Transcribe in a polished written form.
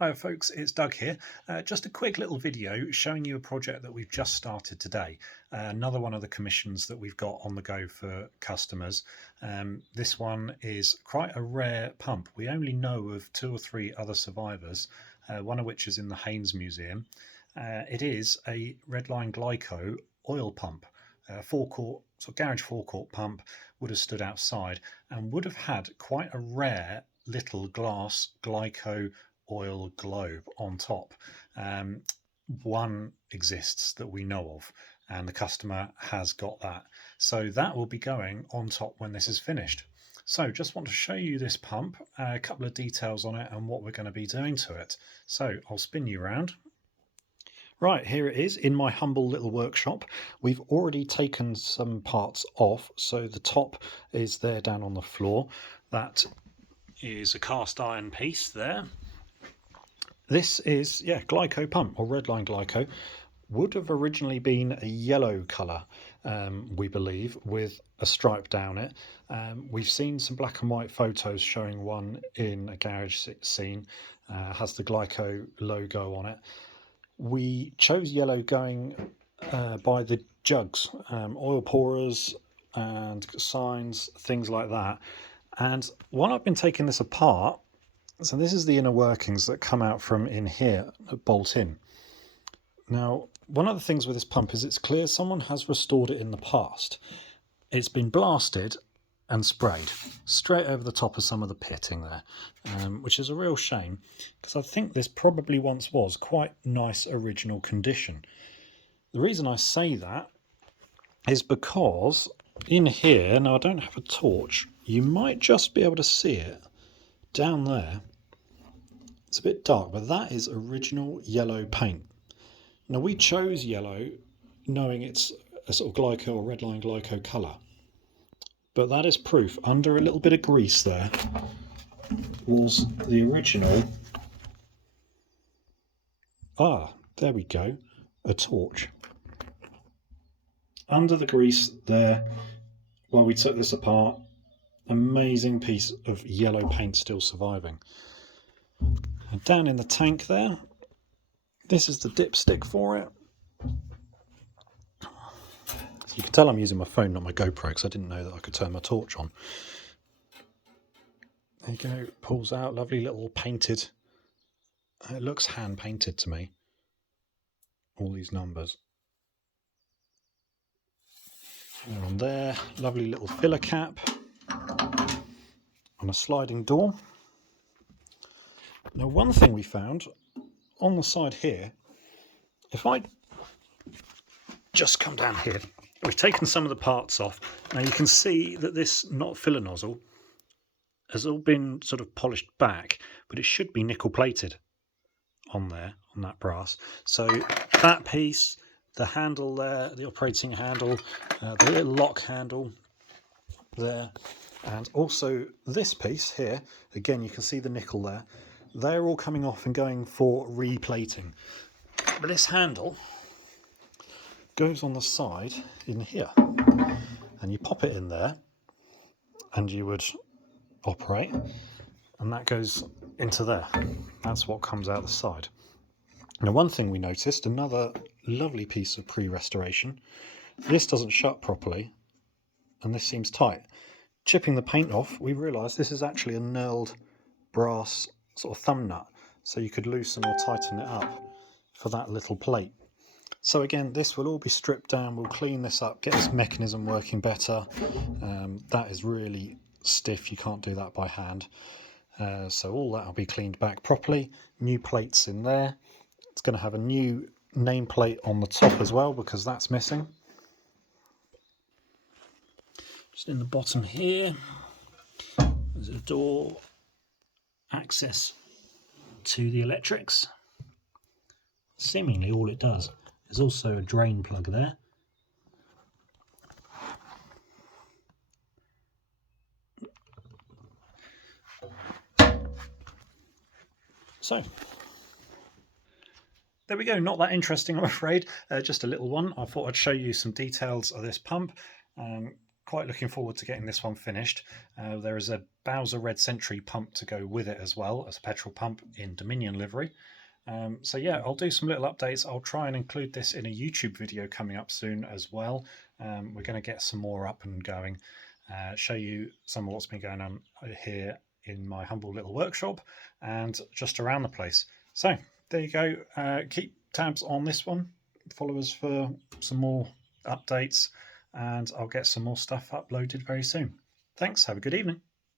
Hi folks, it's Doug here. Just a quick little video showing you a project that we've just started today. Another one of the commissions that we've got on the go for customers. This one is quite a rare pump. We only know of 2 or 3 other survivors, one of which is in the Haynes Museum. It is a Redline-Glico oil pump. Forecourt, sort of garage forecourt pump, would have stood outside and would have had quite a rare little glass Glico oil globe on top. One exists that we know of, and the customer has got that. So that will be going on top when this is finished. So just want to show you this pump, a couple of details on it and what we're going to be doing to it. So I'll spin you around. Right, here it is in my humble little workshop. We've already taken some parts off, so the top is there down on the floor. That is a cast iron piece there. This is, Glico pump, or Redline-Glico. Would have originally been a yellow colour, we believe, with a stripe down it. We've seen some black and white photos showing one in a garage scene, has the Glico logo on it. We chose yellow going by the jugs, oil pourers and signs, things like that. And while I've been taking this apart, so this is the inner workings that come out from in here that bolt in. Now, one of the things with this pump is it's clear someone has restored it in the past. It's been blasted and sprayed straight over the top of some of the pitting there, which is a real shame because I think this probably once was quite nice original condition. The reason I say that is because in here, now I don't have a torch, you might just be able to see it down there. It's a bit dark, but that is original yellow paint. Now we chose yellow knowing it's a sort of Glico or Redline-Glico colour, but that is proof under a little bit of grease there was the original. There we go, a torch. Under the grease there, while we took this apart, amazing piece of yellow paint still surviving. And down in the tank there, this is the dipstick for it. So you can tell I'm using my phone, not my GoPro, because I didn't know that I could turn my torch on. There you go, pulls out, lovely little painted. It looks hand painted to me, all these numbers. And on there, lovely little filler cap on a sliding door. Now, one thing we found on the side here, if I just come down here, we've taken some of the parts off. Now you can see that this not filler nozzle has all been sort of polished back, but it should be nickel plated on there, on that brass. So that piece, the handle there, the operating handle, the little lock handle there, and also this piece here, again you can see the nickel there, they're all coming off and going for replating. But this handle goes on the side in here, and you pop it in there and you would operate, and that goes into there. That's what comes out the side. Now, one thing we noticed, another lovely piece of pre-restoration, this doesn't shut properly and this seems tight. Chipping the paint off, we realised this is actually a knurled brass sort of thumb nut, so you could loosen or tighten it up for that little plate. So again, this will all be stripped down, we'll clean this up, get this mechanism working better. That is really stiff, you can't do that by hand. So all that will be cleaned back properly, new plates in there. It's going to have a new nameplate on the top as well because that's missing. Just in the bottom here, there's a door, access to the electrics. Seemingly all it does. There's also a drain plug there. So there we go, not that interesting I'm afraid, just a little one. I thought I'd show you some details of this pump. quite looking forward to getting this one finished. There is a Bowser Red Sentry pump to go with it as well as a petrol pump in Dominion livery. So yeah, I'll do some little updates. I'll try and include this in a YouTube video coming up soon as well. We're going to get some more up and going, show you some of what's been going on here in my humble little workshop and just around the place. So there you go. Keep tabs on this one. Follow us for some more updates, and I'll get some more stuff uploaded very soon. Thanks. Have a good evening.